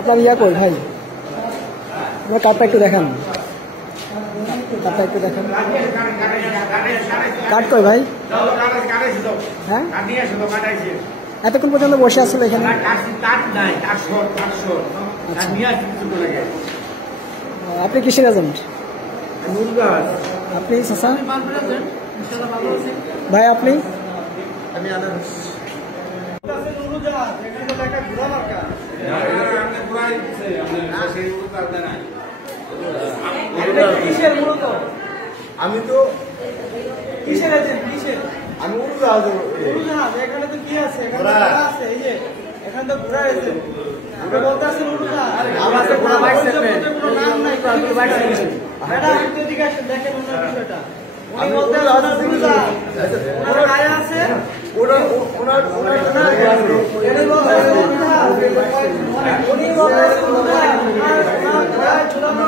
আপনার ইয়া কই ভাই, আমার কার্ডটা একটু দেখান, কার্ডটা একটু দেখান। কার্ড কই ভাই? হ্যাঁ, এতক্ষণ পর্যন্ত বসে আসছিল এখানে। আপনি কিসের এজেন্ট? আপনি চাচা ভাই, আপনি? আমি তো কিসের এজেন্ট? কিসের? আমি উড়োজাহাজ। এখানে তো কি আছে? এখানে আছে, এই যে এখানে তো ঘোড়া আছে। আপনি বলতেছেন উড়োজাহাজ, আমরা তো ঘোড়া বাইক চালাবেন, কোনো নাম নাই, আপনি বাইক চালাবেন। এটা আপনি দিকে আসেন, দেখেন ওনার বিষয়টা। উনি বলতেছেন উড়োজাহাজ, ওনার আয়া আছে, ওনার এটাই বলতেছেন উড়োজাহাজ, উনি বলতেছেন উড়োজাহাজ, ঘোড়া ঝুলানো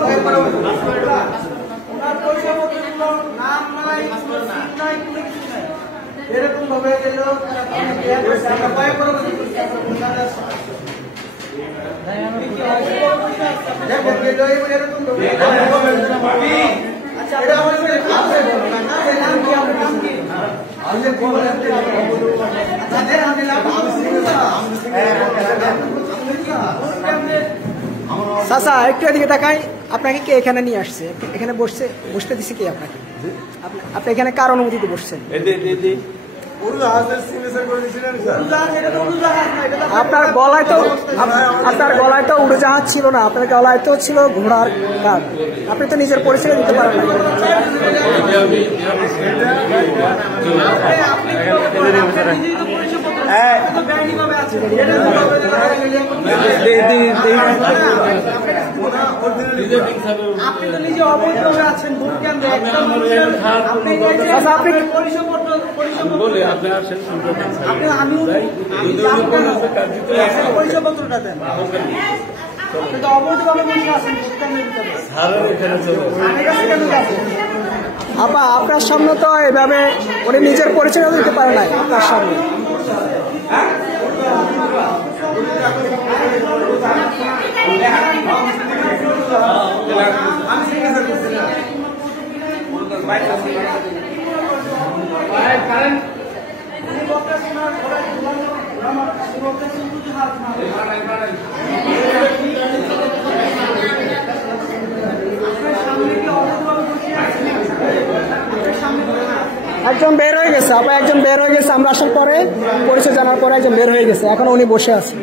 ওনার পরিচয়পত্রগুলো নাম নাই, নাই, কোনো কিছু নাই। এরকম ভাবে গেল চাচা একটু এদিকে তাকাই, আপনাকে কে এখানে নিয়ে আসছে? এখানে বসতে দিছে কে আপনাকে? আপনি এখানে কার অনুমতিতে বসছেন? আপনার গলায় তো উড়োজাহাজ ছিল না, আপনার গলায় তো ছিল ঘোড়ার কাঠ। আপনি তো নিজের পরিচয় দিতে পারেন না। আপনি তো নিজে অবৈধভাবে আছেন ভোট কেন্দ্রে, পরিচয়পত্রটা দেন। আপনি তো অবৈধভাবে বসে আছেন আপা, আপনার সামনে তো এভাবে উনি নিজের পরিচয় দিতে পারে নাই আপনার সামনে। একজন বের হয়ে গেছে, আবার একজন বের হয়ে গেছে, আমরা আসার পরে পরিচয় জানার পরে একজন বের হয়ে গেছে, এখন উনি বসে আছে,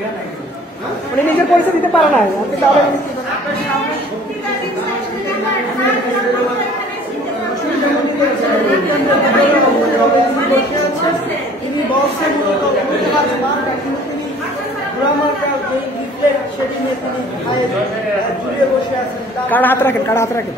উনি নিজের পরিচয় দিতে পারে না। আপনি তাহলে কার হাত রাখেন, কার হাত রাখেন।